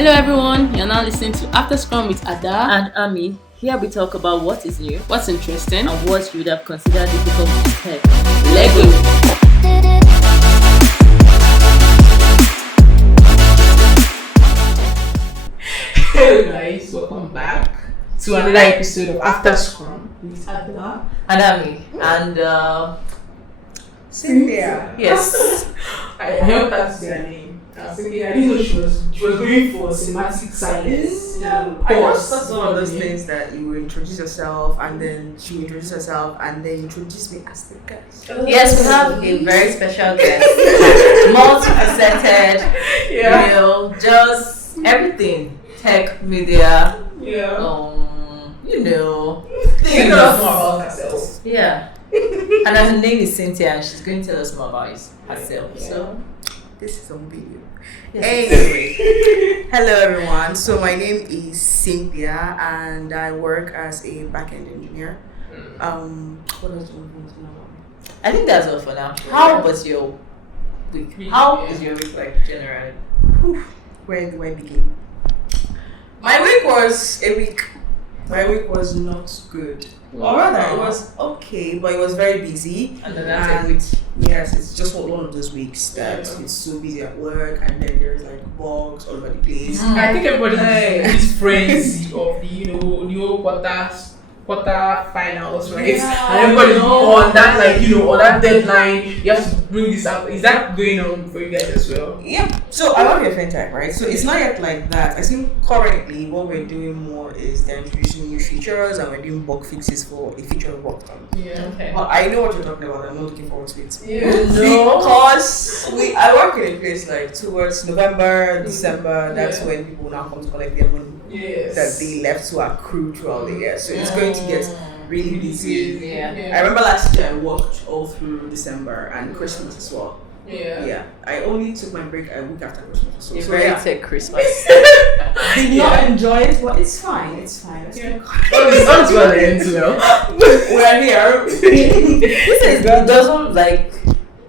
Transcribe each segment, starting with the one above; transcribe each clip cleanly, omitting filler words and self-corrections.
Hello everyone, you're now listening to After Scrum with Ada And Ami. Here we talk about what is new What's interesting and what you would have considered difficult to tech. Lego. Hello guys, welcome back to another episode of After Scrum with Ada And Ami. And Cynthia. yes. I hope that's their name. Cynthia, I didn't know she was going for cinematic silence. I just that's one of those things that you will introduce yourself and then she will introduce herself and then introduce me as the guest. Yes, we have a very special guest. Multifaceted, just everything. Tech, media, Yeah. you know. She knows more about herself. Yeah. And her name is Cynthia and she's going to tell us more about herself. Yeah. So This is on video. yes. Anyway, hello everyone. So my name is Cynthia and I work as a backend engineer. What else do you want to know? I think that's all for now. How was your week? How is your week like generally? Where do I begin? My week was a week. My week was not good. Or rather, it was okay, but it was very busy. And then that's a week. Yes, it's just one of those weeks that it's so busy at work, and then there's like bugs all over the place. I think everybody is frenzy of the new quarter finals, right? Yeah, and everybody's I know. on that on that deadline. You have to bring this out. Is that going on for you guys as well? Yep. So I work in fintech, right? So it's not yet like that. I think currently what we're doing more is they're introducing new features and we're doing bug fixes for a feature we worked on. Yeah. Okay. But I know what you're talking about. I'm not looking forward to it. No. Because I work in a place like towards November, December. That's when people now come to collect their money Yes. that they left to accrue throughout the year. So it's going to get really busy. Yeah. I remember last year I worked all through December and Christmas as well. Yeah. Yeah, I only took my break a week after Christmas. So, You so very yeah, take Christmas. did not enjoy it, but it's fine. It's fine. It sounds well ends well. We're here. It doesn't like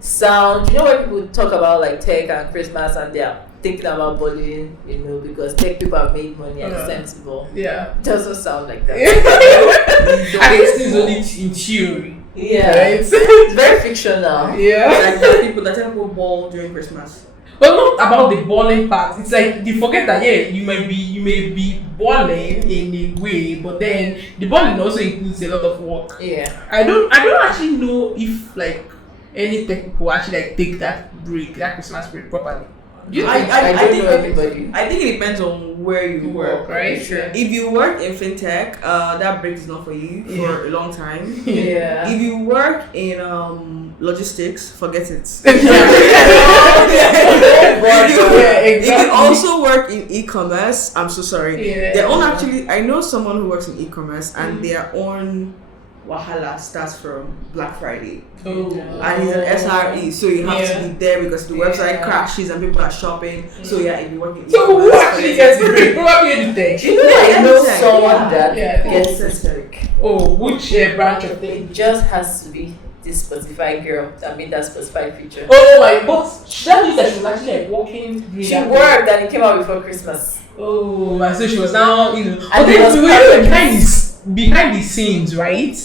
sound. You know when people talk about like tech and Christmas and they're thinking about bullying, because tech people have made money and it's sensible. Yeah. It doesn't sound like that. I think this is only in theory. Yeah. Right? It's very fictional. Yeah. Like there are people that tell people ball during Christmas. But not about the balling part. It's like you forget that you may be balling in a way, but then the balling also includes a lot of work. Yeah. I don't actually know if like any tech people actually like take that Christmas break properly. Do you I think think everybody. I think it depends on where you work. Right? Sure. If you work in fintech, that break is not for you for a long time. Yeah. If you work in logistics, forget it. If you also work in e-commerce, I'm so sorry. Yeah. Their own actually, I know someone who works in e-commerce and their own wahala starts from Black Friday. Oh. And he's an SRE, so you have to be there because the website Yeah. crashes and people are shopping. So yeah, if you work in So who e-commerce, actually gets the break? Probably the tech. I know Yeah. someone that Yeah. gets this break. Oh, which branch of tech? It just has to be this Spotify girl that made that Spotify feature. Oh my! But that means that she was actually like working. During She that worked and it came out before Christmas. Oh, and so she was now, And But it was then behind the scenes, right?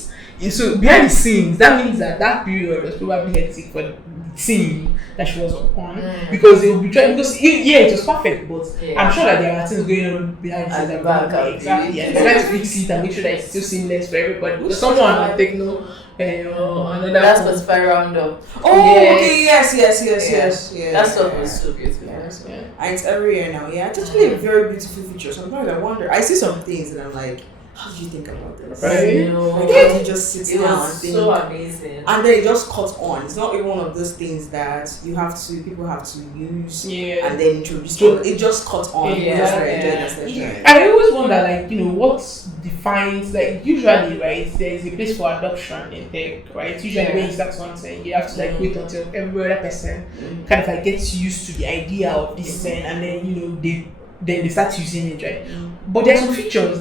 So behind the scenes, that means that period was probably hectic for the team that she was on because they would be trying. Because it was perfect, but Yeah. I'm sure that there are things going on behind the At scenes. the that back, we don't know exactly, and they try to fix it and make sure that it's still seamless for everybody. Because someone will take another. That's Spotify roundup. Oh, Yes. okay, yes. That stuff was so beautiful. Yeah. And it's every year now. Yeah, it's actually a very beautiful feature. Sometimes I wonder. I see some things and I'm like, how did you think about this? Right. Like, how did you just sit It down and was think? so amazing. And then it just cuts on. It's not even one of those things that people have to use Yeah. and then introduce. So- It just cuts on. Yeah. People just enjoy it. I always wonder, like, what defines, like, usually, right, there is a place for adoption in tech, right? Usually, when you start something, you have to, like, wait until every other person kind of, like, gets used to the idea of this thing, and then, they start using it, right? But there are some features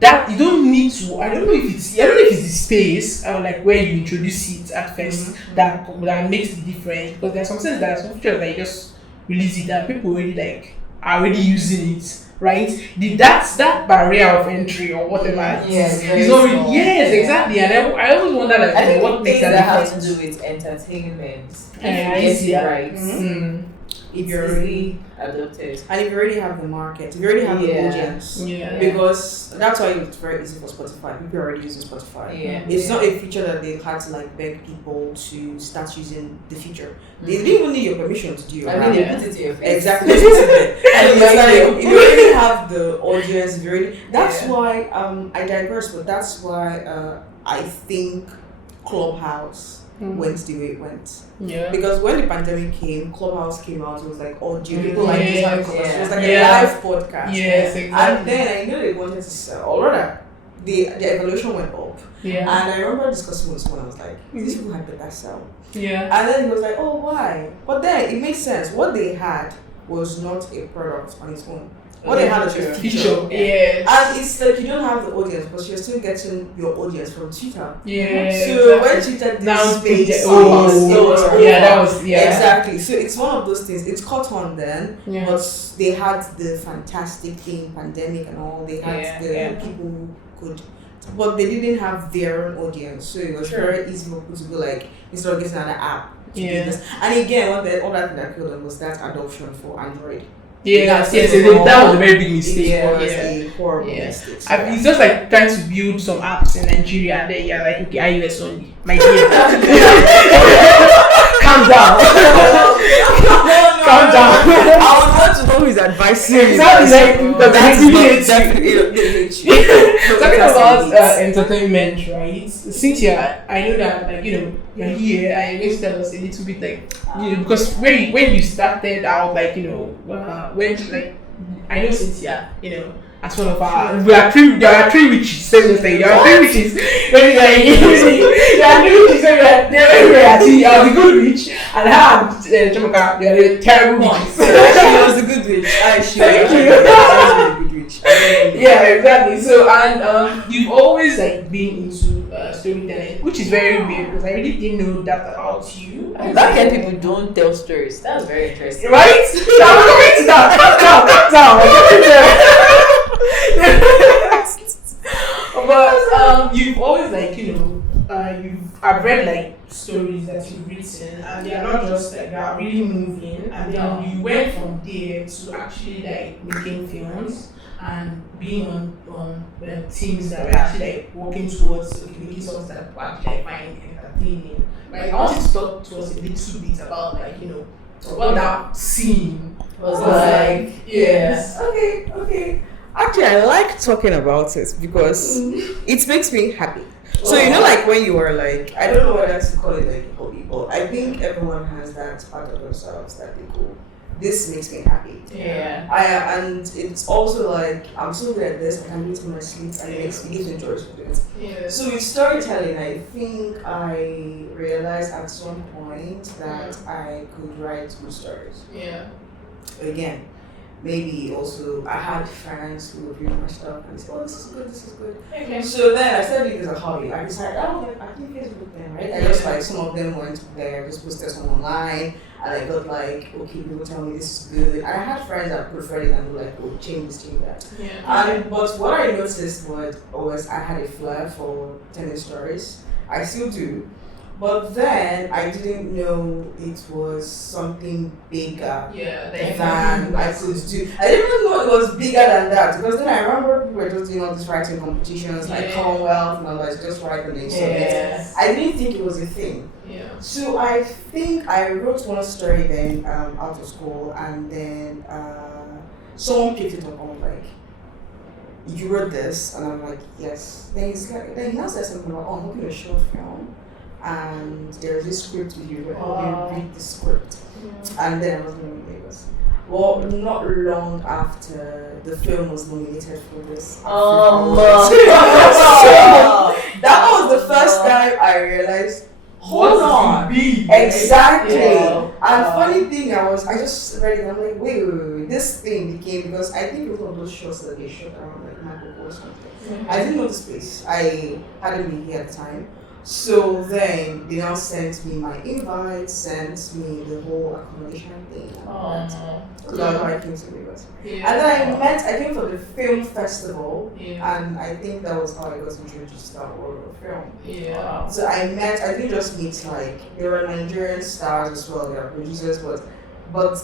that you don't need to. I don't know if it's the space or like where you introduce it at first that makes the difference. Because there are some features that you just release it and people already like are already using it, right? That barrier of entry or whatever Yes, very is not small. yes, exactly. And I always wonder like I think what makes things that that have to difference. do with entertainment. Yeah, If you get it yeah. right, it's You're easily adopted. And if you already have the market, if you already have the audience, Yeah. because that's why it's very easy for Spotify. People are already using Spotify. Yeah. It's not a feature that they had to like beg people to start using the feature. They didn't even need your permission to do your I mean, Yeah. they put it in your face. Exactly. And it's like, if you already have the audience, if you already, that's why I digress, but that's why I think Clubhouse went the way it went. Yeah. Because when the pandemic came, Clubhouse came out, it was like audio. People like Yes, this having conversations. It was like yeah. a live podcast. Yes, exactly. And then I know they wanted to sell, or rather, the evaluation went up. Yeah. And I remember discussing with someone, I was like, these people had better sell. Yeah. And then he was like, oh, why? But then it made sense. What they had was not a product on its own. What they had was a feature. Yes. And it's like you don't have the audience, but you're still getting your audience from Twitter. Yeah. So when Twitter did Now space, it it was over. yeah, that was Exactly. So it's one of those things. It's caught on then, Yeah. but they had the fantastic thing, pandemic and all. They had people who could, but they didn't have their own audience. So it was very easy for people to be like, instead of getting an app. To do this. And again, what the other thing that killed them was that adoption for Android. Yes, that was a very big mistake. It was a horrible mistake. So It's just like trying to build some apps in Nigeria and then you're like, okay, iOS only. My dear. Calm down. Calm down. I would want to know who is advising you. Exactly, like, that's talking about entertainment, right? Cynthia, I know that, like, you know, you're here and you need to tell us a little bit, like, you know, because when you started out, like, you know, when, like, I know Cynthia, you know, as one of our, there are three witches, so to say, there are three witches, when you like, there are three witches, so you are the good witch, and her and Chomaka, they are the terrible ones. She was a good witch. She was a good witch. Yeah, exactly. So, and you've always like been into storytelling, which is very weird because I really didn't know that about you. Backend people don't tell stories. That's very interesting. Right? So I'm coming to that. But you've always like, you know, I've read like stories that you've written and they are not just like, they are really moving, and then you went from there to actually like making films and being on teams that were actually like working towards making songs that were actually like find entertaining. Like I want you to talk to us a little bit about like, you know, what that scene was like. Yes. Okay. Actually, I like talking about it because it makes me happy. So you know, like when you were like, I don't know whether to call it like a hobby, but I think everyone has that part of themselves that they go, this makes me happy. Yeah. And it's also like I'm so good at this, I can do it in my sleep, and it gives me joy to do it. Yeah. So with storytelling, I think I realized at some point that I could write good stories. Yeah. Again, maybe also I had friends who would read my stuff and say, oh, this is good. Okay. So then I started it as a hobby. I decided, I think Facebook then, right? I just like, some of them went there, just posted some online, and I got like, okay, people tell me this is good. And I had friends that preferred it and were like, oh, change that. Yeah. But what I noticed was I had a flair for telling stories. I still do. But then I didn't know it was something bigger than I could do. I didn't even know it was bigger than that, because then I remember people were just doing all these writing competitions like Commonwealth and all that, just write the names of it. I didn't think it was a thing. Yeah. So I think I wrote one story then out of school, and then someone picked it up and was like, you wrote this? And I'm like, yes. Then he now said something about, I'm making a short film. And there's this script with you, read the script. And then I was living in Lagos. Well, not long after the film was nominated for this. So that was the first time I realized, hold on. Exactly. Yeah. And funny thing, I just read it, I'm like, wait, this thing became, because I think it was one of those shots that they shot around like Michael or something. I didn't know this place. I hadn't been here at the time. So then they now sent me my invite, sent me the whole accommodation thing and all that. So that's how I came to Lagos. Yeah. And then I came for the film festival, Yeah. and I think that was how I got introduced to that world of film. Yeah. So I didn't just meet like, there were Nigerian stars as well, there were producers, but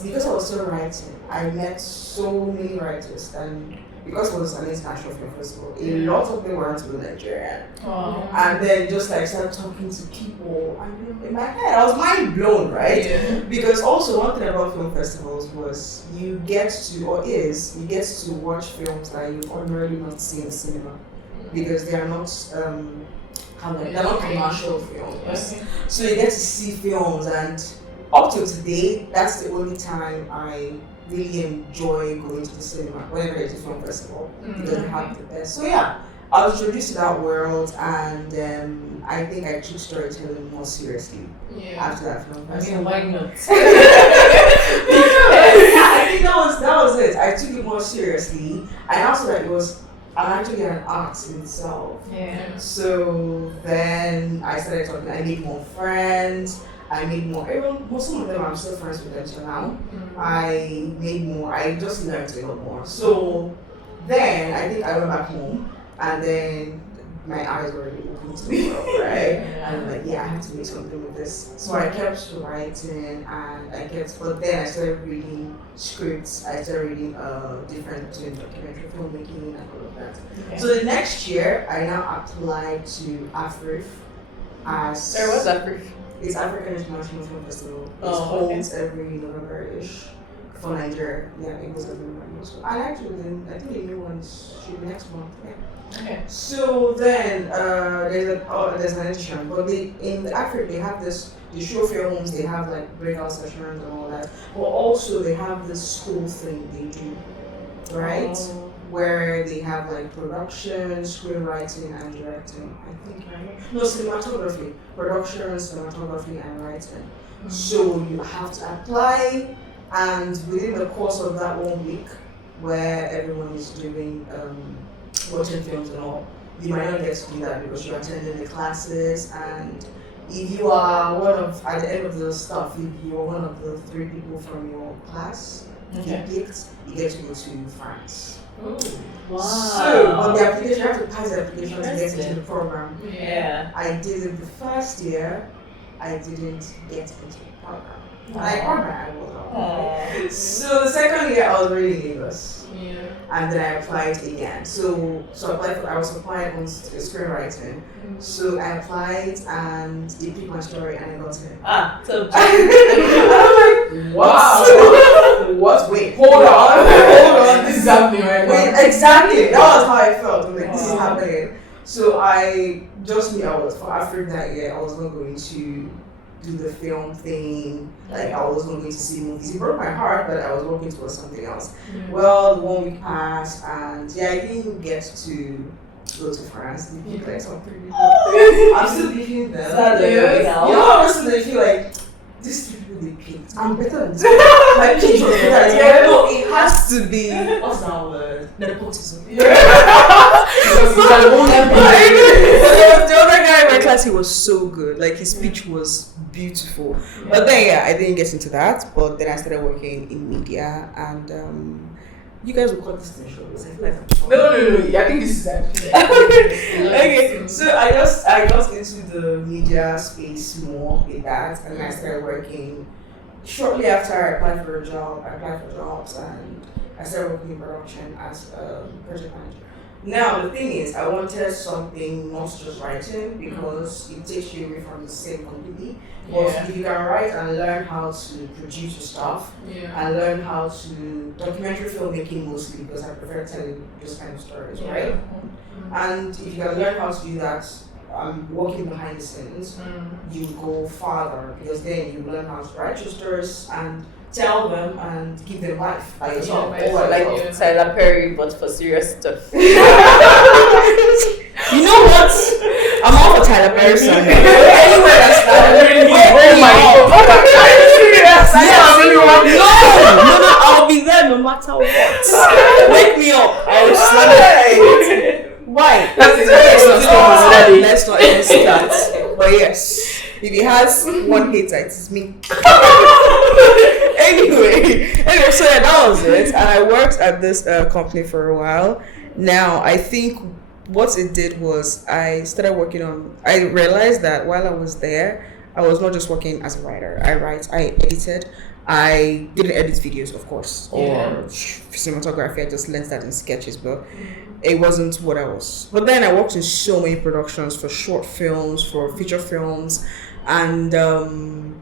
because I was still writing, I met so many writers, and because it was an international film festival, a lot of them weren't even Nigerian. And then just like started talking to people, and in my head, I was mind blown, right? Yeah. Because also one thing about film festivals was you get to watch films that you ordinarily not see in the cinema, because they are not they're not commercial films. So you get to see films, and up to today, that's the only time I really enjoy going to the cinema whenever there's a film festival, because they have the best. So yeah, I was introduced to that world, and I think I took storytelling more seriously after that film festival. Why not? I think that was it. I took it more seriously, and also that it was actually an art in itself. Yeah. So then I started talking. I made more friends. I made more. Some of them I'm still friends with them till now. I made more. I just learned a lot more. So then I think I went back home, and then my eyes were really open to the world, right? And I'm like, yeah, I have to make something with this. So I kept writing, but then I started reading scripts. I started reading different documentary filmmaking and all of that. Okay. So the next year, I now applied to AFRIF as. Sorry, what's that? It's African International Film Festival. It Oh, okay. holds every November-ish for Nigeria. Yeah, it holds every November. So I actually, I think the new ones should be next month. Yeah. Okay. So then there's an edition, but in the Africa they have they show films, they have like breakout sessions and all that. But also they have this school thing they do, right? Oh. Where they have like production, screenwriting, and directing. I think no, cinematography, production, cinematography, and writing. So you have to apply, and within the course of that 1 week, where everyone is doing watching films and all, you might not get to do that because you're attending the classes, and if you are at the end of the stuff, if you're one of the 3 people from your class you picked, you get to go to France. Ooh. Wow. So, on the application, you have to pass the application to get into the program. Yeah. I did it the first year, I didn't get into the program. I was So the second year, I was really Lagos. Yeah. And then I applied again. So I was applying on screenwriting. So I applied, and they picked my story, and I got it. So I'm like, Wow. what? Wait, Hold on. This is happening right now. Wait, exactly. That was how I felt. I'm like, this is happening. So I just knew I was for Africa that year. I was not going to do the film thing. Like I was not going to see movies. It broke my heart, but I was working towards something else. Well, the 1 week passed, and I didn't get to go to France. They picked like some 3 people. I'm still picking them. Honestly, they feel like these 3 people they picked. I'm better than this. My pitch was better than this. No, it has to be. What's that word? Nepotism. The other guy in my class, he was so good. Like his speech was beautiful. But then I didn't get into that. But then I started working in media, and you guys will call this show. I feel like I'm No. I think this is actually. okay, so I got into the media space more with that, and I started working. Shortly after I applied for jobs, and I started working in production as a project manager. Now the thing is, I wanted something not just writing, because it takes you away from the same completely. But if you can write and learn how to produce your stuff, and learn how to documentary filmmaking mostly, because I prefer telling those kind of stories, right? And if you can learn how to do that, working behind the scenes, you go farther, because then you learn how to write your stories and tell them and give them life by yourself. like Tyler Perry, but for serious stuff. You know what? I'm all for Tyler Perry song. Anyway, that's Oh my God. No, I'll be there no matter what. Wake me up. I'll slam it. Why? Let's not even start. Let's not even start. But yes, if he has one hater, it's me. anyway, so yeah, that was it. And I worked at this company for a while. Now, I think what it did was I started working on, I realized that while I was there, I was not just working as a writer. I edited. I didn't edit videos, of course, or cinematography. I just learned that in sketches, but it wasn't what I was. But then I worked in so many productions for short films, for feature films, and then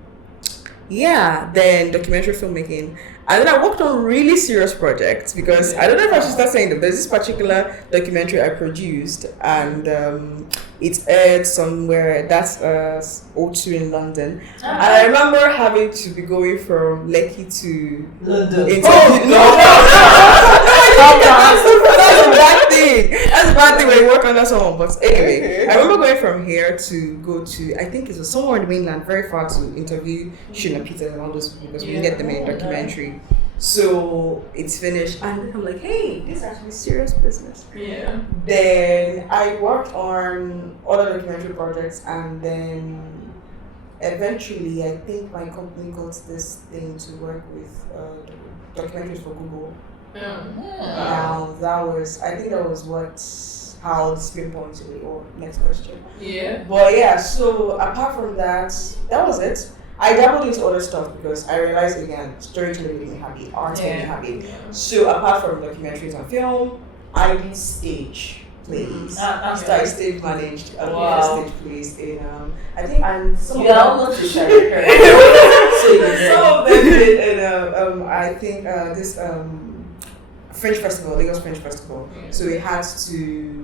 documentary filmmaking. And then I worked on really serious projects because I don't know if I should start saying them. There's this particular documentary I produced, and it aired somewhere, that's O2 in London. And I remember having to be going from Lekki to London. That's a bad thing. That's a bad thing when you work on that song. But anyway, I remember going from here to go to, I think it was somewhere in the mainland, very far, to interview Shina Peter and all those people because we get them in a documentary. So it's finished, and then I'm like, hey, this is actually serious business. Yeah. Then I worked on other documentary projects, and then eventually I think my company got this thing to work with documentaries for Google. Now I think that was how the spin point to it. Or next question. Yeah. But yeah, so apart from that was it. I dabbled into other stuff because I realized again, storytelling made me happy, art made me happy. So apart from documentaries and film, I did stage plays. I stage managed a stage plays in I think some of them did in I think this French festival, Lagos French Festival. So we had to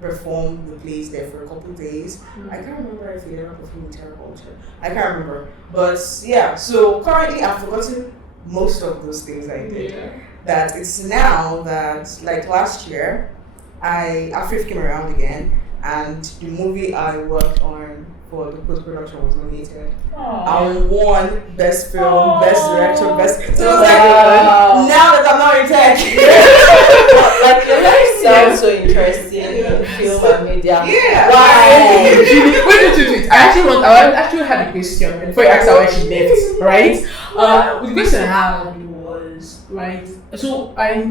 perform the plays there for a couple of days. I can't remember if we ever performed in Terra Culture. I can't remember. But yeah, so currently I've forgotten most of those things I did. That it's now that, like last year, Afrif came around again, and the movie I worked on for the post-production was nominated. I won Best Film, Best Director, Best... So I was like, now that I'm not in tech. Like, your life sounds so interesting in film and media. Yeah. Wait. I actually had a question before you asked her why she left, right? The question I had was, right, so you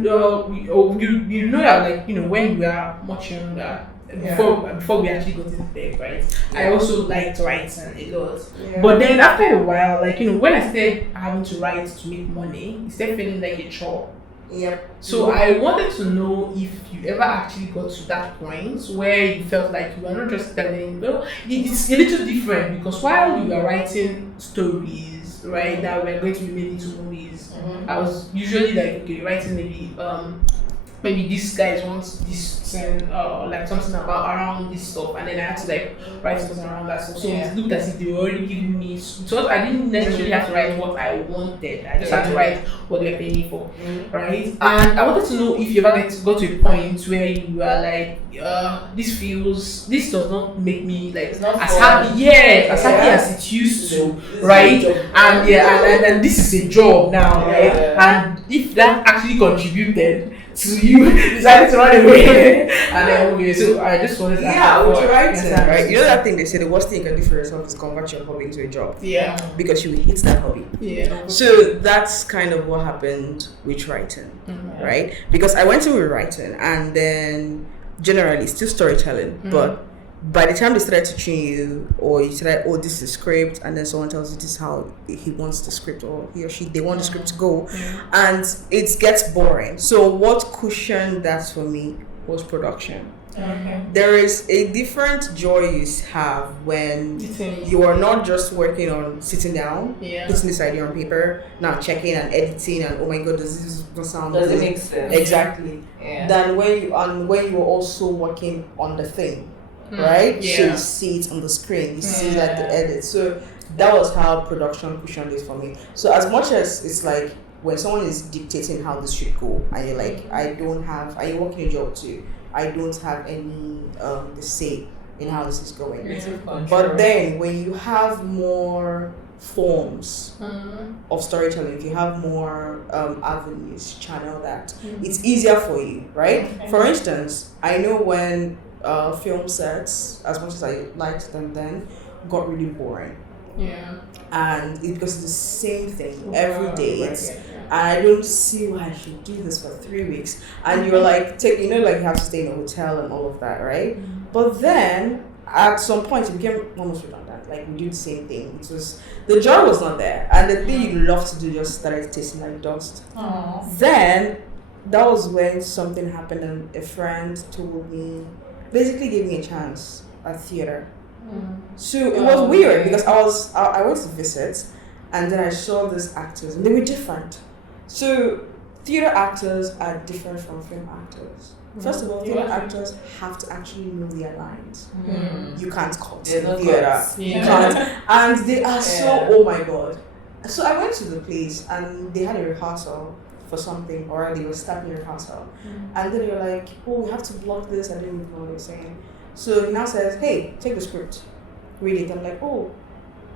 know that, like, when we are much younger, before we actually got into tech, right? I also liked writing a lot. But then after a while, like, when I started having to write to make money, it started feeling like a chore. So I wanted to know if you ever actually got to that point where you felt like you were not just telling, it's a little different because while you were writing stories, right, that were going to be made into movies, I was usually like, okay, writing maybe this guy wants this like something about around this stuff, and then I had to like write something around that stuff. So it looked as if they were already giving me, so I didn't necessarily have to write what I wanted. I just had to write what they were paying me for, right? And I wanted to know if you ever got to a point where you were like, this does not make me like as happy, as happy as it used to, right? And and this is a job now, right? And if that actually contributed to you decided to run away and then okay, so I just wanted to with writing, right? You know that thing they say the worst thing you can do for yourself is convert your hobby into a job. Because you will hate that hobby. So that's kind of what happened with writing, right? Because I went into writing and then generally still storytelling, but by the time they started teaching you, or you said, oh, this is a script, and then someone tells you this is how he wants the script, or he or she, they want the script to go, and it gets boring. So what cushioned that for me was production. There is a different joy you have when you are not just working on sitting down, putting this idea on paper, now checking and editing, and oh my god, does this sound does it make sense? Exactly. Than when you're also working on the thing. Right? So you see it on the screen, you see like the edit. So that was how production cushioned it for me. So as much as it's like when someone is dictating how this should go and you're like, are you working a job too? I don't have any the say in how this is going. But then when you have more forms of storytelling, if you have more avenues, channel that, it's easier for you, right? For instance, I know when film sets, as much as I liked them then, got really boring. Yeah. And because it's the same thing every day. Right, And I don't see why I should do this for 3 weeks. And you're like, like you have to stay in a hotel and all of that, right? But then at some point it became almost redundant. Like we do the same thing. It was the joy was not there, and the thing you love to do just started tasting like dust. Then that was when something happened, and a friend told me, basically gave me a chance at theater. So it was weird because I went to visit, and then I saw these actors and they were different. So theater actors are different from film actors. First of all, theater actors have to actually know their lines. You can't cut in theater. You can't, and they are so oh my god. So I went to the place and they had a rehearsal for something, or they were starting a rehearsal, and then they were like, "Oh, we have to block this." I didn't even know what they were saying. So he now says, "Hey, take the script, read it." I'm like, "Oh."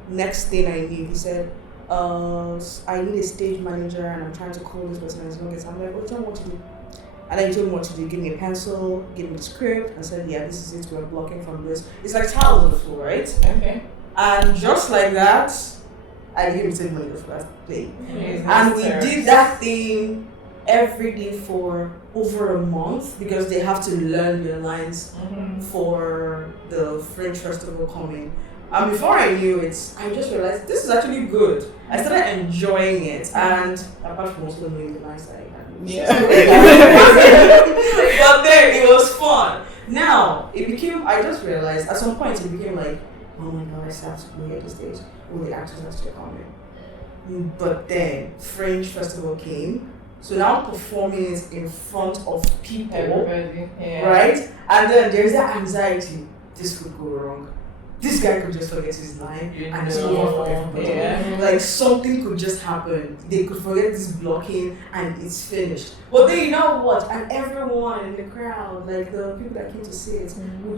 Next thing I knew, he said, "I need a stage manager, and I'm trying to call this person as long as." I'm like, "Oh, tell me what to do." And then he told me what to do. Give me a pencil, give me the script, and said, "Yeah, this is it. We're blocking from this." It's like tiles on the floor, right? Okay. And just like that, I didn't take money for that thing. And we did that thing every day for over a month because they have to learn their lines for the Fringe Festival coming. And before I knew it, I just realized this is actually good. I started enjoying it, and apart from also knowing the lines that I had. But then it was fun. Now it became. I just realized at some point it became like, oh my god, I still have to go here at this stage. All the actors are still coming. But then Fringe Festival came. So now performing is in front of people, right? And then there's that anxiety. This could go wrong. This guy could just forget his line and it's over for everybody. Like something could just happen. They could forget this blocking and it's finished. But then you know what? And everyone in the crowd, like the people that came to see it,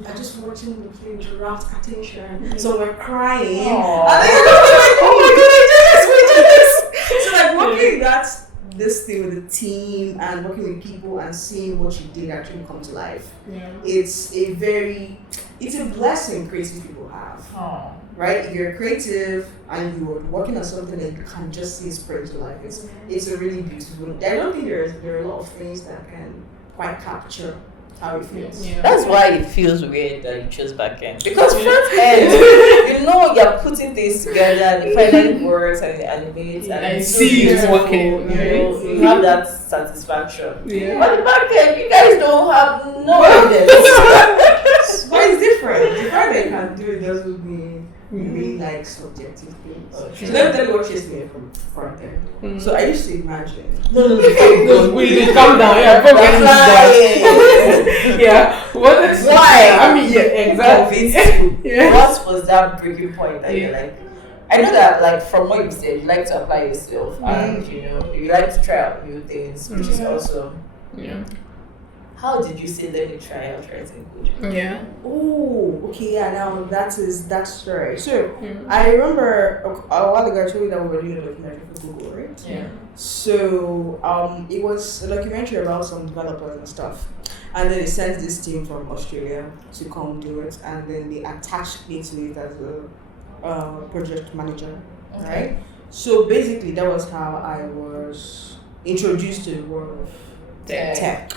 are just watching the play with rapt attention. So we're crying. And then you're like, oh my god, I did this. So like working this thing with the team and working with people and seeing what you did actually come to life. It's a blessing creative people have. Right? If you're creative and you're working on something that you can just see spread to life, it's a really beautiful. I don't think there are a lot of things that can quite capture how it feels. That's why it feels weird that you chose backend. Because front end, you're putting things together and it finally works and it animates and you see it's working. You have that satisfaction. But the backend, you guys don't have no evidence. But it's different. The fact that you can do it doesn't mean really like subjective things. So let me tell you what chased me from front end. So I used to imagine. We did calm down. Why? I mean, exactly. What was that breaking point that you're like? I know that, like, from what you said, you like to apply yourself and you like to try out new things, which is awesome. How did you say let me try out writing code? Oh, okay, now that's that story. So I remember a while ago I told you that we were doing a documentary for Google, right? So it was a documentary about some developers and stuff. And then they sent this team from Australia to come do it, and then they attached me to it as a project manager, right? So basically that was how I was introduced to the world of tech.